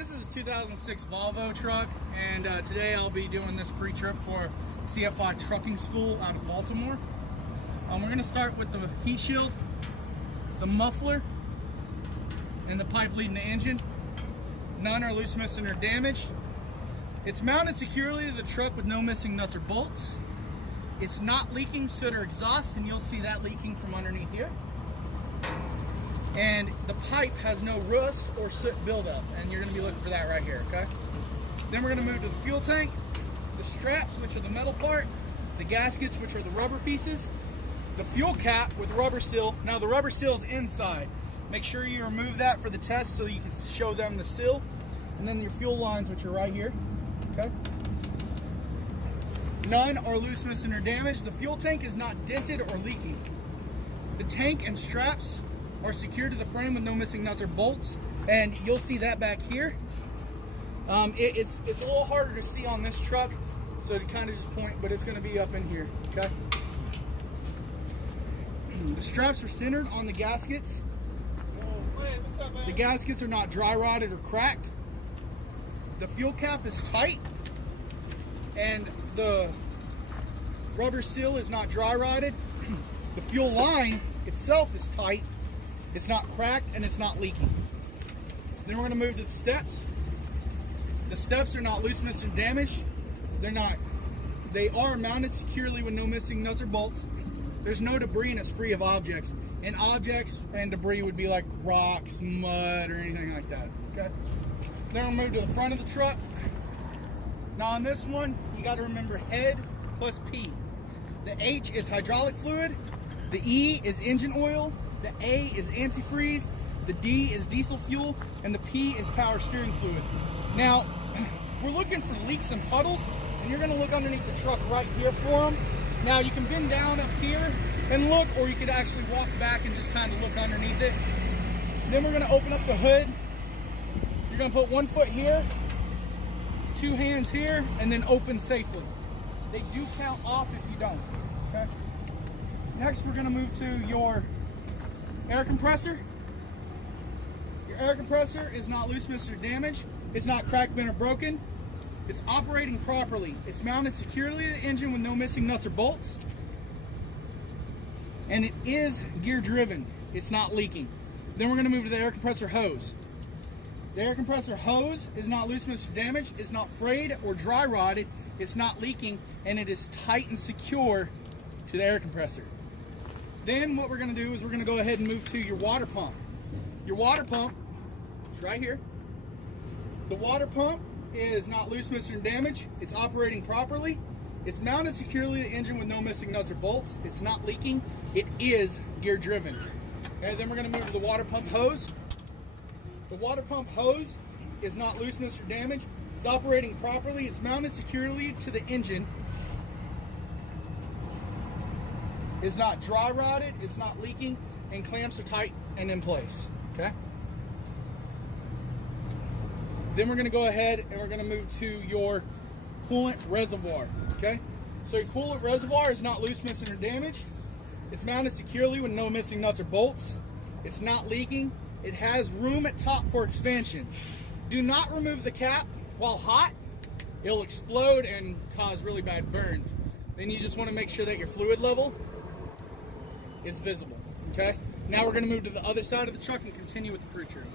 This is a 2006 Volvo truck, and today I'll be doing this pre-trip for CFI Trucking School out of Baltimore. We're going to start with the heat shield, the muffler, and the pipe leading the engine. None are loose, missing, or damaged. It's mounted securely to the truck with no missing nuts or bolts. It's not leaking soot or exhaust, and you'll see that leaking from underneath here. And the pipe has no rust or soot buildup, and you're going to be looking for that right here, okay? Then we're going to move to the fuel tank, the straps, which are the metal part, the gaskets, which are the rubber pieces, the fuel cap with rubber seal. Now the rubber seal is inside. Make sure you remove that for the test so you can show them the seal. And then your fuel lines, which are right here, okay? None are loose, missing, or damaged. The fuel tank is not dented or leaking. The tank and straps are secured to the frame with no missing nuts or bolts, and you'll see that back here. It's a little harder to see on this truck, so to kind of just point, but it's going to be up in here, okay? The straps are centered on the gaskets. The gaskets are not dry rotted or cracked. The fuel cap is tight, and the rubber seal is not dry rotted. The fuel line itself is tight. It's not cracked and it's not leaking. Then we're going to move to the steps. The steps are not loose, missing, or damaged. They are mounted securely with no missing nuts or bolts. There's no debris and it's free of objects. And objects and debris would be like rocks, mud, or anything like that. Okay. Then we'll move to the front of the truck. Now on this one, you got to remember head plus P. The H is hydraulic fluid. The E is engine oil. The A is antifreeze, the D is diesel fuel, and the P is power steering fluid. Now, we're looking for leaks and puddles, and you're going to look underneath the truck right here for them. Now, you can bend down up here and look, or you could actually walk back and just kind of look underneath it. Then we're going to open up the hood. You're going to put 1 foot here, 2 hands here, and then open safely. They do count off if you don't, okay? Next, we're going to move to your air compressor. Your air compressor is not loose, missing, or damaged. It's not cracked, bent, or broken. It's operating properly. It's mounted securely to the engine with no missing nuts or bolts. And it is gear driven. It's not leaking. Then we're going to move to the air compressor hose. The air compressor hose is not loose, missing, or damaged. It's not frayed or dry rotted. It's not leaking, and it is tight and secure to the air compressor. Then what we're going to do is we're going to go ahead and move to your water pump. Your water pump is right here. The water pump is not loose, missing, or damaged. It's operating properly. It's mounted securely to the engine with no missing nuts or bolts. It's not leaking. It is gear driven. Okay, then we're going to move to the water pump hose. The water pump hose is not loose, missing, or damaged. It's operating properly. It's mounted securely to the engine. It's not dry rotted, it's not leaking, and clamps are tight and in place, okay? Then we're gonna go ahead and we're gonna move to your coolant reservoir, okay? So your coolant reservoir is not loose, missing, or damaged. It's mounted securely with no missing nuts or bolts. It's not leaking. It has room at top for expansion. Do not remove the cap while hot. It'll explode and cause really bad burns. Then you just wanna make sure that your fluid level is visible, okay? Now we're going to move to the other side of the truck and continue with the pre-trip.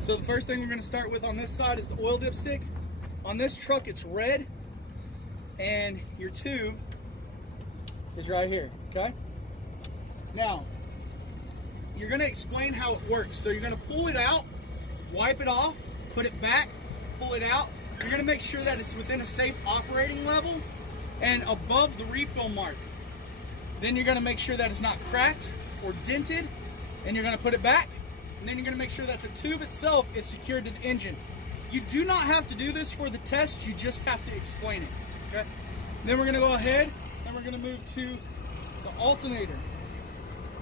So the first thing we're going to start with on this side is the oil dipstick. On this truck it's red, and your tube is right here, okay? Now, you're going to explain how it works. So you're going to pull it out, wipe it off, put it back, pull it out. You're going to make sure that it's within a safe operating level and above the refill mark. Then you're going to make sure that it's not cracked or dented, and you're going to put it back. And then you're going to make sure that the tube itself is secured to the engine. You do not have to do this for the test, you just have to explain it. Okay? Then we're going to go ahead and we're going to move to the alternator.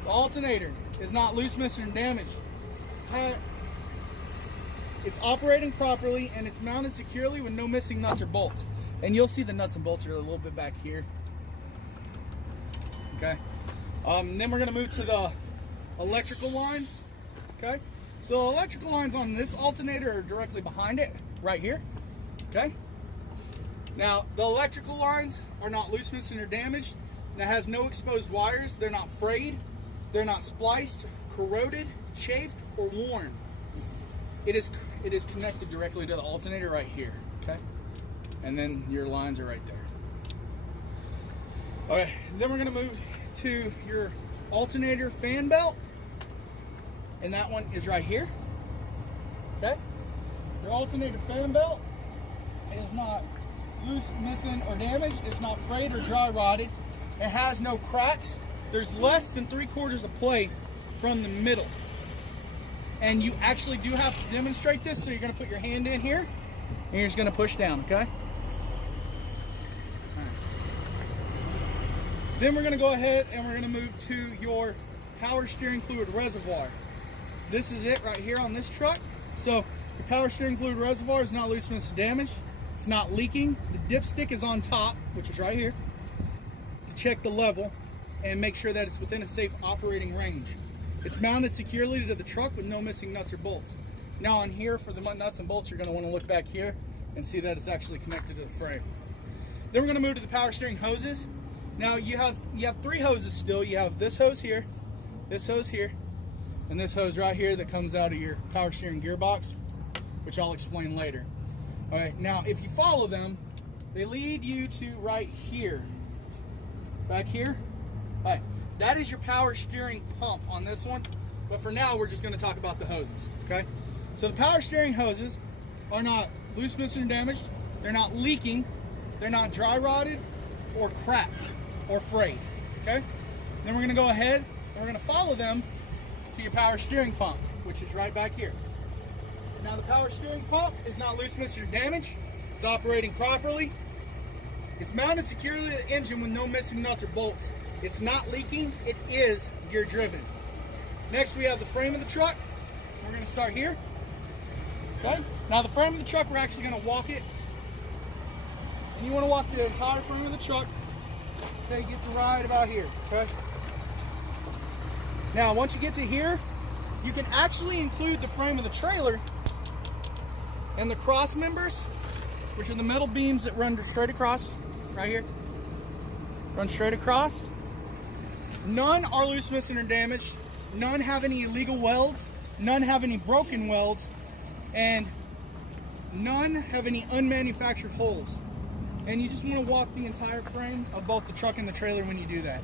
The alternator is not loose, missing, or damaged. It's operating properly and it's mounted securely with no missing nuts or bolts. And you'll see the nuts and bolts are a little bit back here. Okay. Then we're gonna move to the electrical lines, okay? So the electrical lines on this alternator are directly behind it, right here, okay? Now, the electrical lines are not loose, missing, or damaged. That has no exposed wires. They're not frayed. They're not spliced, corroded, chafed, or worn. It is connected directly to the alternator right here, okay? And then your lines are right there. Okay, then we're gonna move to your alternator fan belt. And that one is right here, okay? Your alternator fan belt is not loose, missing, or damaged. It's not frayed or dry rotted. It has no cracks. There's less than 3/4 of play from the middle. And you actually do have to demonstrate this, so you're gonna put your hand in here, and you're just gonna push down, okay? Then we're gonna go ahead and we're gonna move to your power steering fluid reservoir. This is it right here on this truck. So your power steering fluid reservoir is not loose, missing, damaged. It's not leaking. The dipstick is on top, which is right here, to check the level and make sure that it's within a safe operating range. It's mounted securely to the truck with no missing nuts or bolts. Now on here, for the nuts and bolts, you're gonna wanna look back here and see that it's actually connected to the frame. Then we're gonna move to the power steering hoses. Now you have 3 hoses still. You have this hose here, and this hose right here that comes out of your power steering gearbox, which I'll explain later. All right, now if you follow them, they lead you to right here. Back here. All right, that is your power steering pump on this one. But for now, we're just gonna talk about the hoses, okay? So the power steering hoses are not loose, missing, or damaged. They're not leaking. They're not dry rotted or cracked or frayed, okay? Then we're gonna go ahead and we're gonna follow them to your power steering pump, which is right back here. Now the power steering pump is not loose, missing, or damaged. It's operating properly. It's mounted securely to the engine with no missing nuts or bolts. It's not leaking, it is gear driven. Next we have the frame of the truck. We're gonna start here, okay? Now the frame of the truck, we're actually gonna walk it. And you wanna walk the entire frame of the truck. Okay, get to right about here, okay? Now, once you get to here, you can actually include the frame of the trailer and the cross members, which are the metal beams that run straight across, right here. Run straight across. None are loose, missing, or damaged. None have any illegal welds. None have any broken welds. And none have any unmanufactured holes. And you just want to walk the entire frame of both the truck and the trailer when you do that.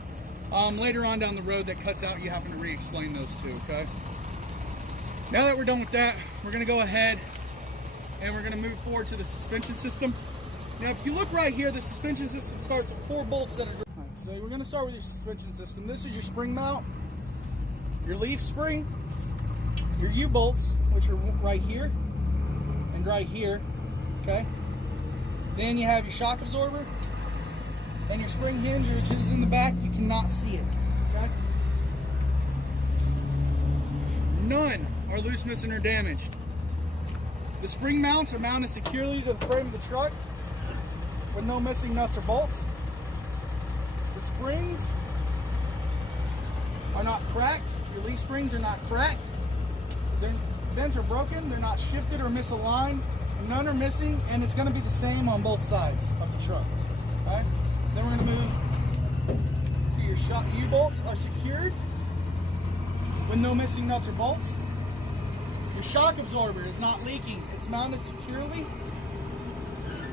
Later on down the road, that cuts out you having to re-explain those two, okay? Now that we're done with that, we're going to go ahead and we're going to move forward to the suspension systems. Now, if you look right here, the suspension system starts with 4 bolts that are... So we're going to start with your suspension system. This is your spring mount, your leaf spring, your U-bolts, which are right here and right here, okay? Then you have your shock absorber and your spring hinge, which is in the back. You cannot see it, okay? None are loose, missing, or damaged. The spring mounts are mounted securely to the frame of the truck with no missing nuts or bolts. The springs are not cracked. Your leaf springs are not cracked. They're bent or broken. They're not shifted or misaligned. None are missing, and it's going to be the same on both sides of the truck. Okay? Then we're going to move to your shock. U-bolts are secured with no missing nuts or bolts. Your shock absorber is not leaking. It's mounted securely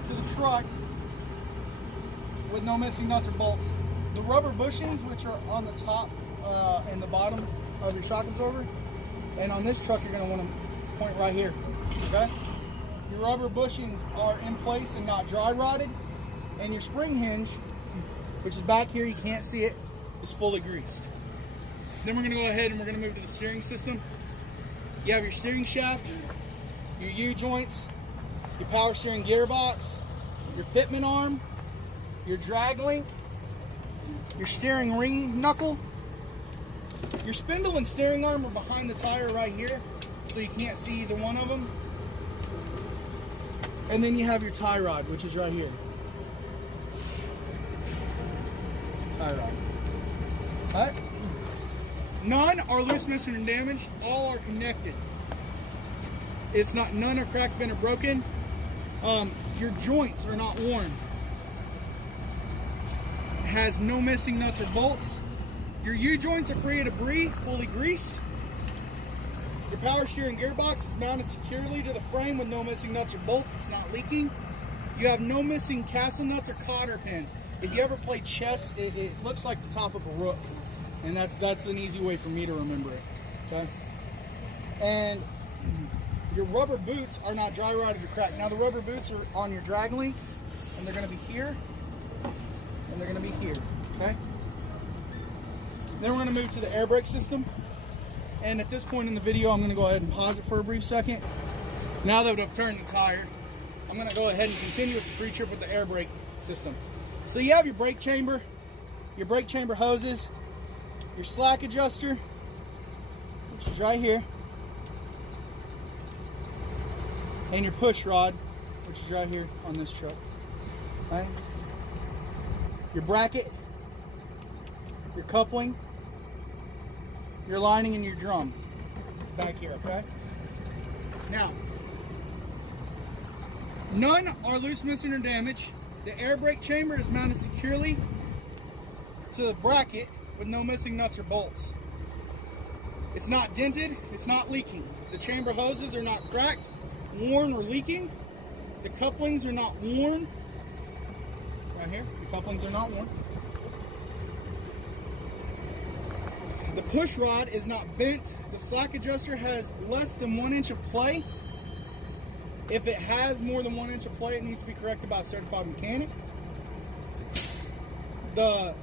to the truck with no missing nuts or bolts. The rubber bushings, which are on the top and the bottom of your shock absorber, and on this truck you're going to want to point right here. Okay? Your rubber bushings are in place and not dry rotted, and your spring hinge, which is back here, you can't see it, is fully greased. Then we're going to go ahead and we're going to move to the steering system. You have your steering shaft, your U-joints, your power steering gearbox, your pitman arm, your drag link, your steering ring knuckle. Your spindle and steering arm are behind the tire right here, so you can't see either one of them. And then you have your tie rod, which is right here. Tie rod. Alright, None are loose, missing, or damaged. All are connected. It's not, none are cracked, bent, or broken. Your joints are not worn. It has no missing nuts or bolts. Your U-joints are free of debris, fully greased. Your power steering gearbox is mounted securely to the frame with no missing nuts or bolts. It's not leaking. You have no missing castle nuts or cotter pin. If you ever play chess, it looks like the top of a rook. And that's an easy way for me to remember it, okay? And your rubber boots are not dry rotted or cracked. Now the rubber boots are on your drag links, and they're gonna be here, and they're gonna be here, okay? Then we're gonna move to the air brake system. And at this point in the video, I'm gonna go ahead and pause it for a brief second. Now that I've turned the tire, I'm gonna go ahead and continue with the Pretrip with the air brake system. So you have your brake chamber hoses, your slack adjuster, which is right here, and your push rod, which is right here on this truck. Right? Your bracket, your coupling, your lining, and your drum. It's back here, okay? Now, none are loose, missing, or damaged. The air brake chamber is mounted securely to the bracket with no missing nuts or bolts. It's not dented, it's not leaking. The chamber hoses are not cracked, worn, or leaking. The couplings are not worn. Right here, the couplings are not worn. The push rod is not bent. The slack adjuster has less than 1 inch of play. If it has more than 1 inch of play, it needs to be corrected by a certified mechanic. The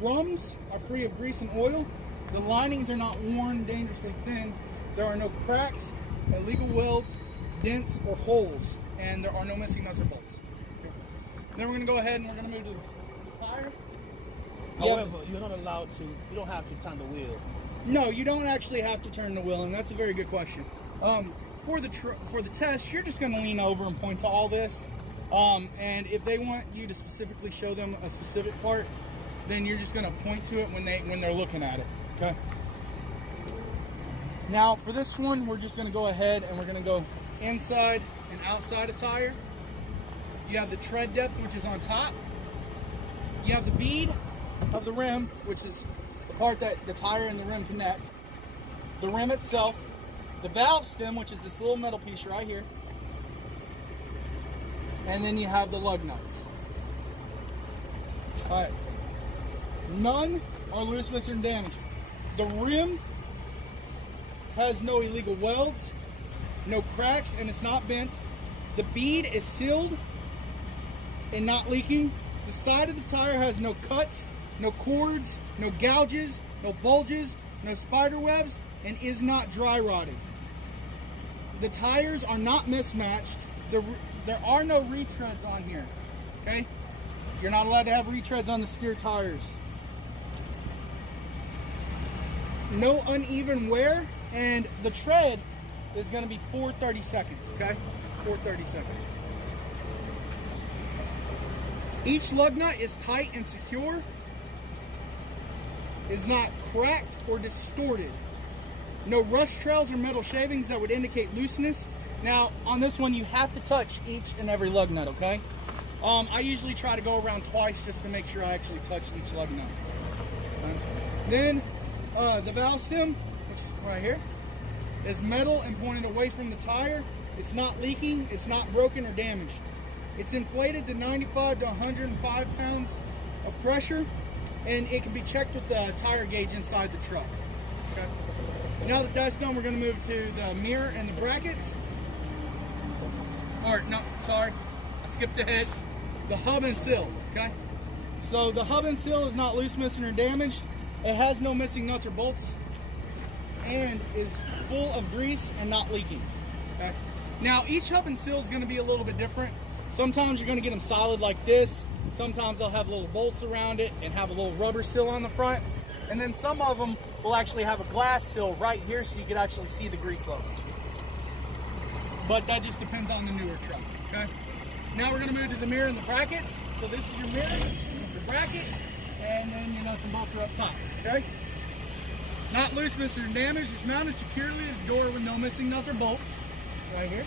drums are free of grease and oil. The linings are not worn dangerously thin. There are no cracks, illegal welds, dents, or holes, and there are no missing nuts or bolts. Okay. Then we're going to go ahead and we're going to move to the tire. However, you're not allowed to, you don't have to turn the wheel. No, you don't actually have to turn the wheel, and that's a very good question. For the test, you're just going to lean over and point to all this. And if they want you to specifically show them a specific part, then you're just going to point to it when they're looking at it. Okay. Now for this one, we're just going to go ahead and we're going to go inside and outside a tire. You have the tread depth, which is on top. You have the bead of the rim, which is the part that the tire and the rim connect. The rim itself, the valve stem, which is this little metal piece right here. And then you have the lug nuts. All right. None are loose, missing, or damaged. The rim has no illegal welds, no cracks, and it's not bent. The bead is sealed and not leaking. The side of the tire has no cuts, no cords, no gouges, no bulges, no spider webs, and is not dry rotted. The tires are not mismatched. There are no retreads on here, okay? You're not allowed to have retreads on the steer tires. No uneven wear, and the tread is going to be 4/30 seconds, okay? 4/30 seconds. Each lug nut is tight and secure, is not cracked or distorted. No rust trails or metal shavings that would indicate looseness. Now, on this one, you have to touch each and every lug nut, okay? I usually try to go around twice just to make sure I actually touched each lug nut. Okay. Then, the valve stem, which is right here, is metal and pointed away from the tire. It's not leaking, it's not broken or damaged. It's inflated to 95 to 105 pounds of pressure, and it can be checked with the tire gauge inside the truck. Okay. Now that that's done, we're going to move to the mirror and the brackets. Or, no, sorry, I skipped ahead. The hub and seal, okay? So the hub and seal is not loose, missing, or damaged. It has no missing nuts or bolts, and is full of grease and not leaking, okay? Now, each hub and seal is going to be a little bit different. Sometimes you're going to get them solid like this. Sometimes they'll have little bolts around it and have a little rubber seal on the front. And then some of them will actually have a glass seal right here so you can actually see the grease level. But that just depends on the newer truck, okay? Now we're going to move to the mirror and the brackets. So this is your mirror, your bracket, and then your nuts and bolts are up top, okay? Not loose, missing, or damaged. It's mounted securely at the door with no missing nuts or bolts. Right here.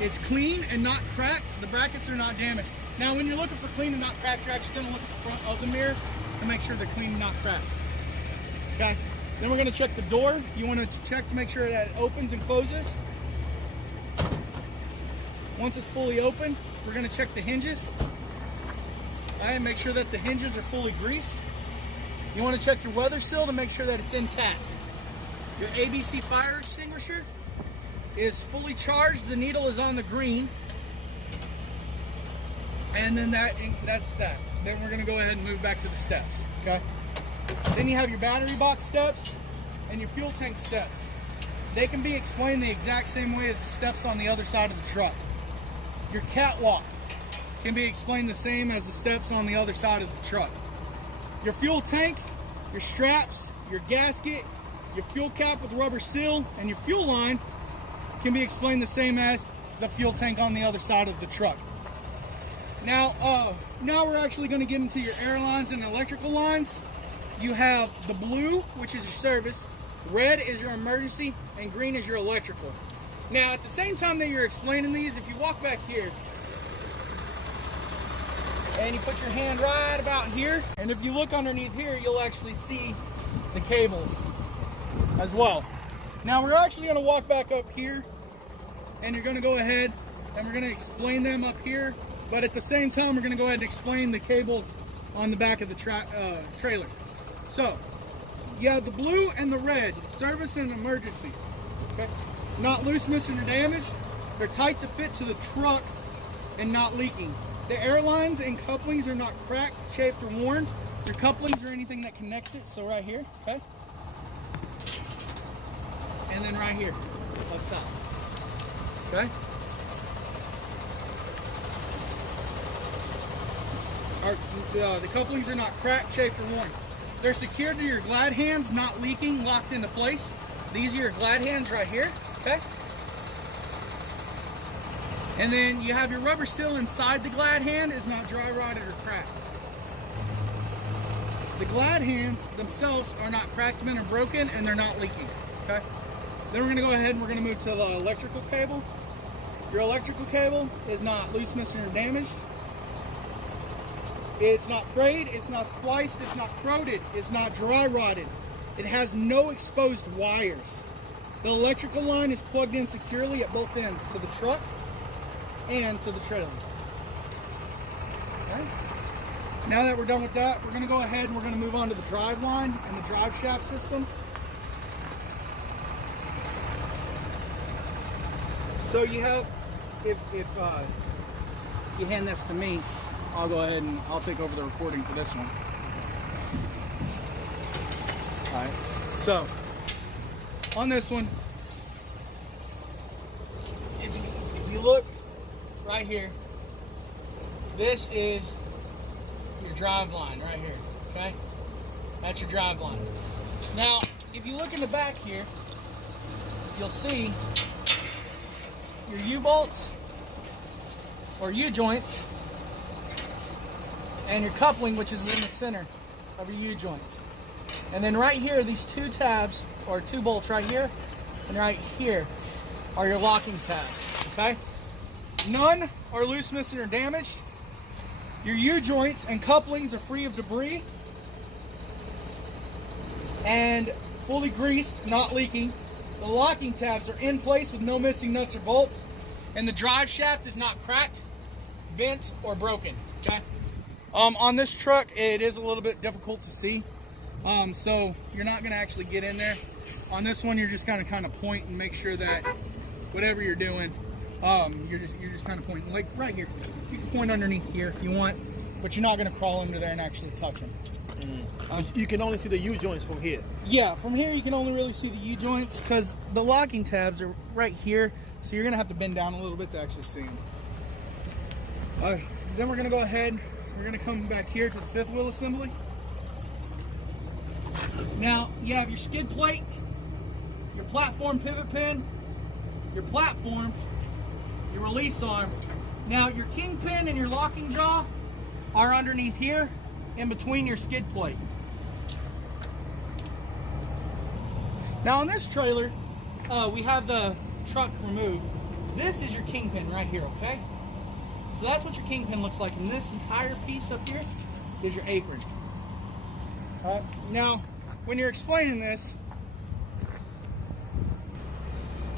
It's clean and not cracked. The brackets are not damaged. Now, when you're looking for clean and not cracked, you're actually going to look at the front of the mirror to make sure they're clean and not cracked. Okay. Then we're going to check the door. You want to check to make sure that it opens and closes. Once it's fully open, we're going to check the hinges. And make sure that the hinges are fully greased. You want to check your weather seal to make sure that it's intact. Your ABC fire extinguisher is fully charged. The needle is on the green. And then that's that. Then we're going to go ahead and move back to the steps. Okay. Then you have your battery box steps and your fuel tank steps. They can be explained the exact same way as the steps on the other side of the truck. Your catwalk can be explained the same as the steps on the other side of the truck. Your fuel tank, your straps, your gasket, your fuel cap with rubber seal, and your fuel line can be explained the same as the fuel tank on the other side of the truck. Now we're actually going to get into your air lines and electrical lines. You have the blue, which is your service, red is your emergency, and green is your electrical. Now, at the same time that you're explaining these, if you walk back here, and you put your hand right about here, and if you look underneath here, you'll actually see the cables as well. Now, we're actually going to walk back up here, and you're going to go ahead, and we're going to explain them up here, but at the same time, we're going to go ahead and explain the cables on the back of the trailer. So, you have the blue and the red, service and emergency. Okay? Not loose, missing, or damaged. They're tight to fit to the truck and not leaking. The air lines and couplings are not cracked, chafed, or worn. Your couplings are anything that connects it, so right here, okay? And then right here, up top, okay? The couplings are not cracked, chafed, or worn. They're secured to your glad hands, not leaking, locked into place. These are your glad hands right here, okay? And then you have your rubber seal inside the glad hand is not dry rotted or cracked. The glad hands themselves are not cracked, bent, or broken, and they're not leaking, okay? Then we're gonna go ahead and we're gonna move to the electrical cable. Your electrical cable is not loose, missing, or damaged. It's not frayed, it's not spliced, it's not corroded, it's not dry rotted. It has no exposed wires. The electrical line is plugged in securely at both ends to the truck and to the trailer. Okay. Now that we're done with that, we're going to go ahead and we're going to move on to the drive line and the drive shaft system. So you have, if you hand this to me, I'll go ahead and I'll take over the recording for this one. All right. So on this one, if you look right here, this is your drive line right here. Okay, that's your drive line. Now, if you look in the back here, you'll see your U-bolts or U-joints and your coupling, which is in the center of your U-joints. And then right here, these two tabs, or two bolts right here, and right here, are your locking tabs, okay? None are loose, missing, or damaged. Your U-joints and couplings are free of debris and fully greased, not leaking. The locking tabs are in place with no missing nuts or bolts, and the drive shaft is not cracked, bent, or broken, okay? On this truck, it is a little bit difficult to see, so you're not going to actually get in there. On this one, you're just kind of point and make sure that whatever you're doing, you're just kind of pointing, like right here. You can point underneath here if you want, but you're not going to crawl under there and actually touch them. You can only see the U-joints from here. Yeah, from here you can only really see the U-joints because the locking tabs are right here, so you're going to have to bend down a little bit to actually see them. Then we're going to go ahead, we're going to come back here to the fifth wheel assembly. Now, you have your skid plate, your platform pivot pin, your platform, your release arm. Now, your kingpin and your locking jaw are underneath here, in between your skid plate. Now on this trailer, we have the truck removed. This is your kingpin right here, okay? So that's what your kingpin looks like, and this entire piece up here is your apron. Now, when you're explaining this,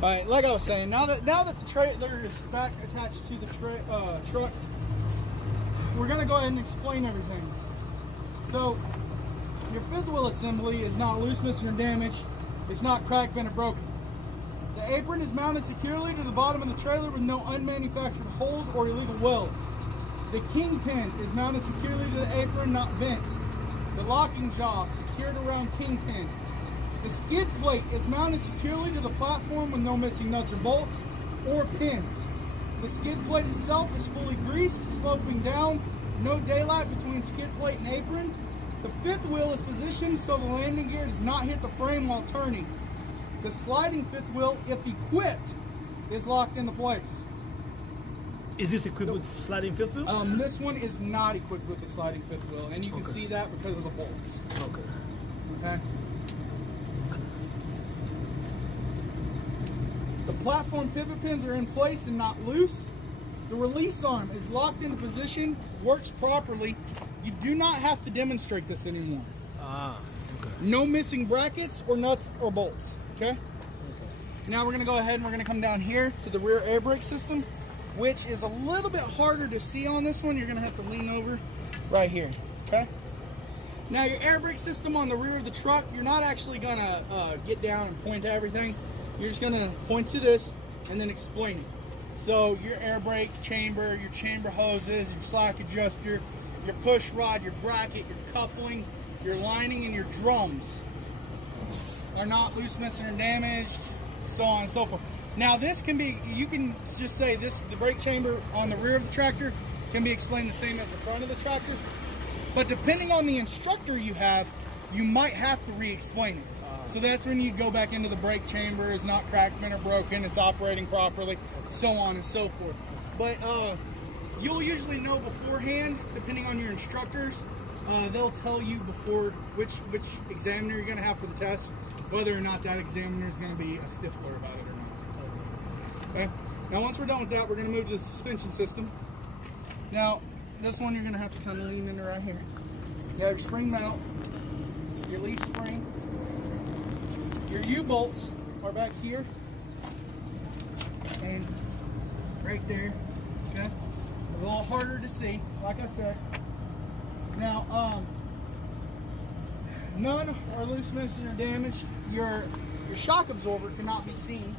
all right, like I was saying, now that the trailer is back attached to the truck, we're gonna go ahead and explain everything. So, your fifth wheel assembly is not loose, missing, or damaged. It's not cracked, bent, or broken. The apron is mounted securely to the bottom of the trailer with no unmanufactured holes or illegal welds. The kingpin is mounted securely to the apron, not bent. The locking jaw secured around kingpin. The skid plate is mounted securely to the platform with no missing nuts or bolts or pins. The skid plate itself is fully greased, sloping down, no daylight between skid plate and apron. The fifth wheel is positioned so the landing gear does not hit the frame while turning. The sliding fifth wheel, if equipped, is locked into place. Is this equipped with sliding fifth wheel? This one is not equipped with the sliding fifth wheel, and you can see that because of the bolts. Okay. The platform pivot pins are in place and not loose. The release arm is locked into position, works properly. You do not have to demonstrate this anymore. No missing brackets or nuts or bolts. Okay? Now we're going to go ahead and we're going to come down here to the rear air brake system, which is a little bit harder to see on this one. You're going to have to lean over right here. Okay? Now your air brake system on the rear of the truck, you're not actually going to get down and point to everything. You're just going to point to this and then explain it. So your air brake chamber, your chamber hoses, your slack adjuster, your push rod, your bracket, your coupling, your lining, and your drums are not loose, missing, or damaged, so on and so forth. Now this can be, you can just say this, the brake chamber on the rear of the tractor can be explained the same as the front of the tractor, but depending on the instructor you have, you might have to re-explain it. So that's when you go back into the brake chamber, it's not cracked, bent, or broken, it's operating properly, so on and so forth. But you'll usually know beforehand, depending on your instructors, they'll tell you before which examiner you're going to have for the test, whether or not that examiner is going to be a stiffler about it or not. Okay. Now once we're done with that, we're going to move to the suspension system. Now this one you're going to have to kind of lean into right here. You have your spring mount, your leaf spring, your U-bolts are back here and right there. Okay. A little harder to see, like I said. Now, none are loose, missing, or damaged. Your shock absorber cannot be seen.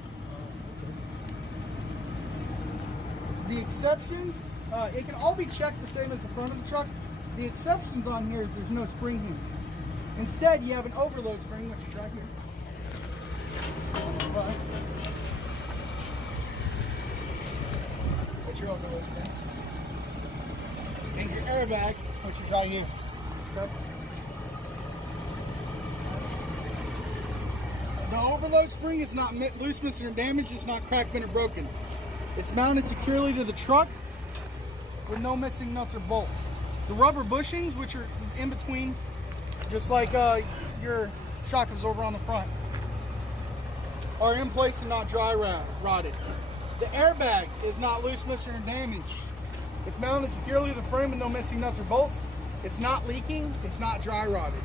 The exceptions, it can all be checked the same as the front of the truck. The exceptions on here is there's no spring here. Instead, you have an overload spring, which is right here. Right. That's your overload spring. And your airbag, which is right here. Okay. The overload spring is not loose, missing, or damaged. It's not cracked, bent, or broken. It's mounted securely to the truck with no missing nuts or bolts. The rubber bushings, which are in between, just like your shock absorber on the front, are in place and not dry rotted. The airbag is not loose, missing, or damaged. It's mounted securely to the frame with no missing nuts or bolts. It's not leaking. It's not dry rotted.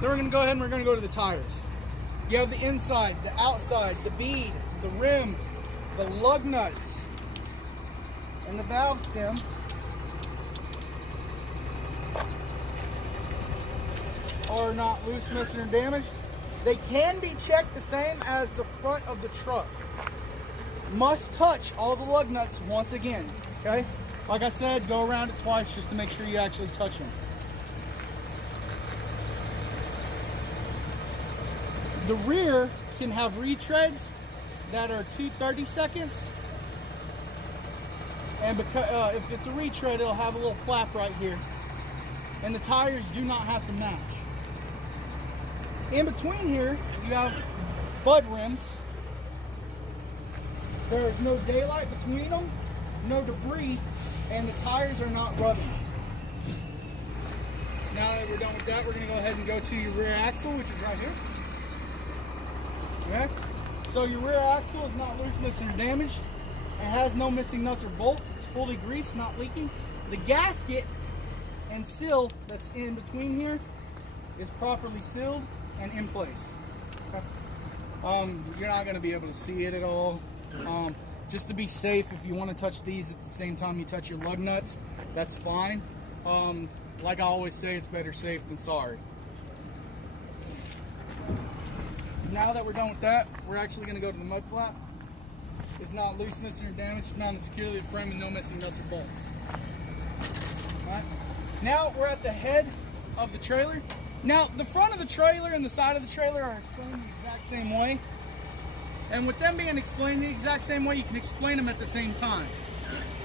Then we're going to go ahead and we're going to go to the tires. You have the inside, the outside, the bead, the rim, the lug nuts, and the valve stem. Are not loose, missing, or damaged. They can be checked the same as the front of the truck. Must touch all the lug nuts once again, okay? Like I said, go around it twice just to make sure you actually touch them. The rear can have retreads that are 2/30 seconds. And because if it's a retread, it'll have a little flap right here. And the tires do not have to match. In between here, you have bud rims. There is no daylight between them, no debris, and the tires are not rubbing. Now that we're done with that, we're going to go ahead and go to your rear axle, which is right here. Okay? So your rear axle is not loose, missing, or damaged. It has no missing nuts or bolts. It's fully greased, not leaking. The gasket and seal that's in between here is properly sealed and in place. Okay? You're not going to be able to see it at all. Just to be safe, if you want to touch these at the same time you touch your lug nuts, that's fine. Like I always say, it's better safe than sorry. Now that we're done with that, we're actually going to go to the mud flap. It's not loose, missing, or damaged. It's mounted securely to the frame with no missing nuts or bolts. Alright. Now we're at the head of the trailer. Now the front of the trailer and the side of the trailer are explained the exact same way. And with them being explained the exact same way, you can explain them at the same time.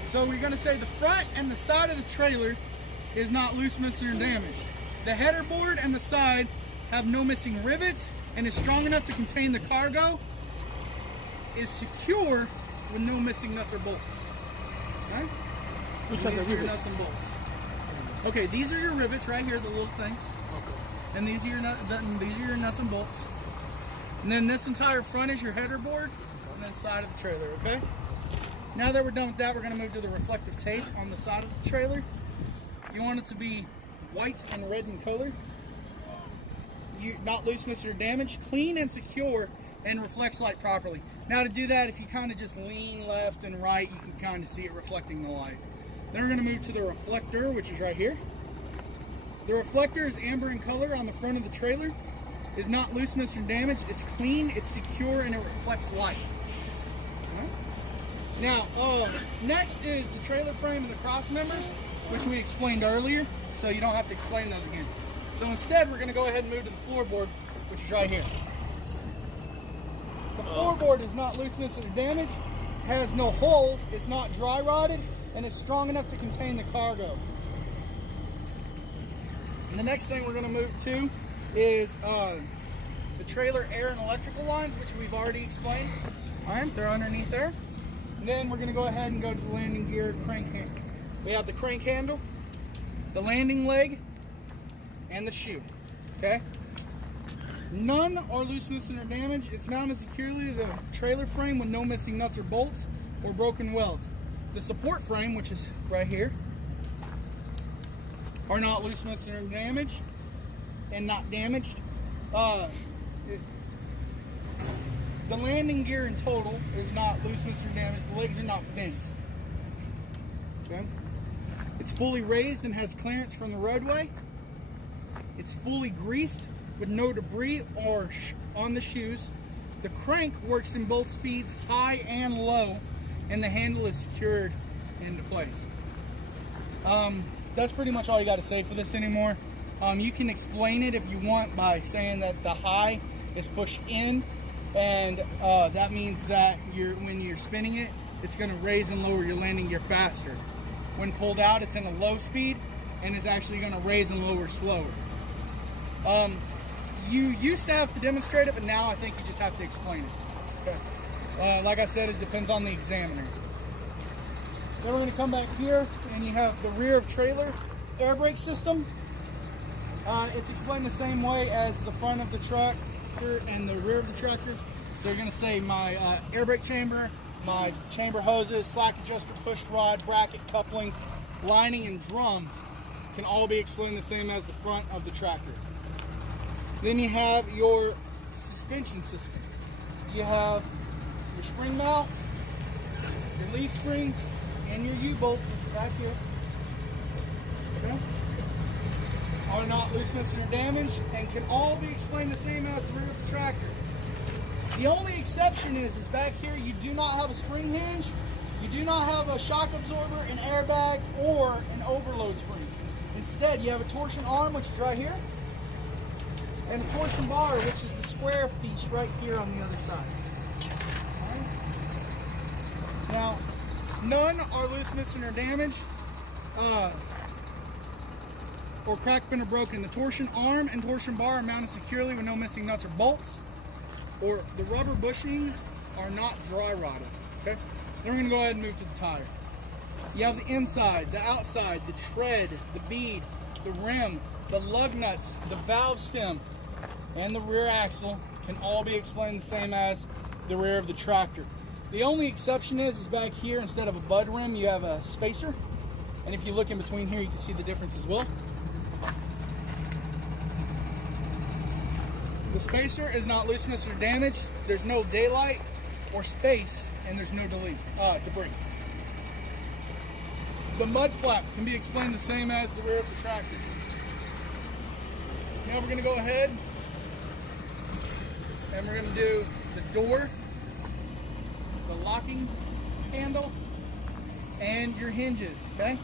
So we're going to say the front and the side of the trailer is not loose, missing, or damaged. The header board and the side have no missing rivets and is strong enough to contain the cargo, is secure with no missing nuts or bolts. Okay? Which are the These are your rivets? nuts and bolts. Okay, these are your rivets right here, the little things. Okay. And these are your nuts and bolts. And then this entire front is your header board, and then side of the trailer, okay? Now that we're done with that, we're gonna move to the reflective tape on the side of the trailer. You want it to be white and red in color. Not loose, missing, or damaged, clean and secure, and reflects light properly. Now to do that, if you kind of just lean left and right, you can kind of see it reflecting the light. Then we're gonna move to the reflector, which is right here. The reflector is amber in color on the front of the trailer. Is not loose, missing, or damaged. It's clean, it's secure, and it reflects light. Okay. Now, next is the trailer frame and the cross members, which we explained earlier, so you don't have to explain those again. So instead, we're going to go ahead and move to the floorboard, which is right here. The floorboard is not loose, missing, or damaged, has no holes, it's not dry rotted, and it's strong enough to contain the cargo. And the next thing we're going to move to is the trailer air and electrical lines, which we've already explained. All right, they're underneath there. And then we're going to go ahead and go to the landing gear crank handle. We have the crank handle, the landing leg, and the shoe. Okay? None are loose, missing, or damaged. It's mounted securely to the trailer frame with no missing nuts or bolts or broken welds. The support frame, which is right here, are not loose, missing, or damaged. And not damaged. The landing gear in total is not loose, missing, or damaged. The legs are not bent. Okay? It's fully raised and has clearance from the roadway. It's fully greased with no debris or on the shoes. The crank works in both speeds, high and low, and the handle is secured into place. That's pretty much all you got to say for this anymore. You can explain it if you want by saying that the high is pushed in, and that means that when you're spinning it, it's going to raise and lower your landing gear faster. When pulled out, it's in a low speed and is actually going to raise and lower slower. You used to have to demonstrate it, but now I think you just have to explain it. Okay. Like I said, it depends on the examiner. Then we're going to come back here, and you have the rear of trailer air brake system. It's explained the same way as the front of the tractor and the rear of the tractor. So you're going to say my air brake chamber, my chamber hoses, slack adjuster, push rod, bracket, couplings, lining, and drums can all be explained the same as the front of the tractor. Then you have your suspension system. You have your spring mount, your leaf springs, and your U-bolts, which are back here. Okay. Are not loose, missing, or damaged, and can all be explained the same as the rear of the tractor. The only exception is back here you do not have a spring hinge, you do not have a shock absorber, an airbag, or an overload spring. Instead, you have a torsion arm, which is right here, and a torsion bar, which is the square piece right here on the other side. Okay. Now, none are loose, missing, or damaged, or cracked, bent, or broken. The torsion arm and torsion bar are mounted securely with no missing nuts or bolts, or the rubber bushings are not dry rotted. Okay. Then we're going to go ahead and move to the tire. You have the inside, the outside, the tread, the bead, the rim, the lug nuts, the valve stem, and the rear axle can all be explained the same as the rear of the tractor. The only exception is back here, instead of a bud rim, you have a spacer. And if you look in between here, you can see the difference as well. The spacer is not loose, missing, or damaged. There's no daylight or space, and there's no debris. The mud flap can be explained the same as the rear of the tractor. Now we're going to go ahead and we're going to do the door, the locking handle, and your hinges, okay?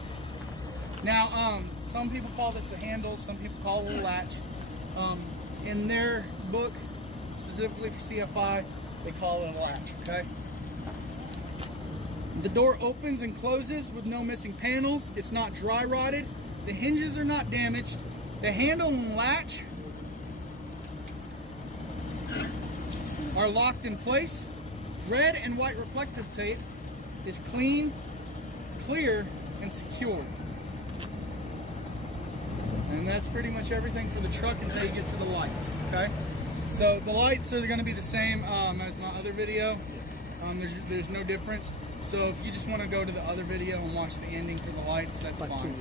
Now, some people call this a handle, some people call it a latch. In their book, specifically for CFI, they call it a latch, okay? The door opens and closes with no missing panels. It's not dry rotted. The hinges are not damaged. The handle and latch are locked in place. Red and white reflective tape is clean, clear, and secure. And that's pretty much everything for the truck until you get to the lights, okay? So the lights are going to be the same as my other video. There's no difference. So if you just want to go to the other video and watch the ending for the lights, that's fine. Part 2.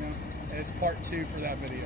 Yeah, it's part 2 for that video.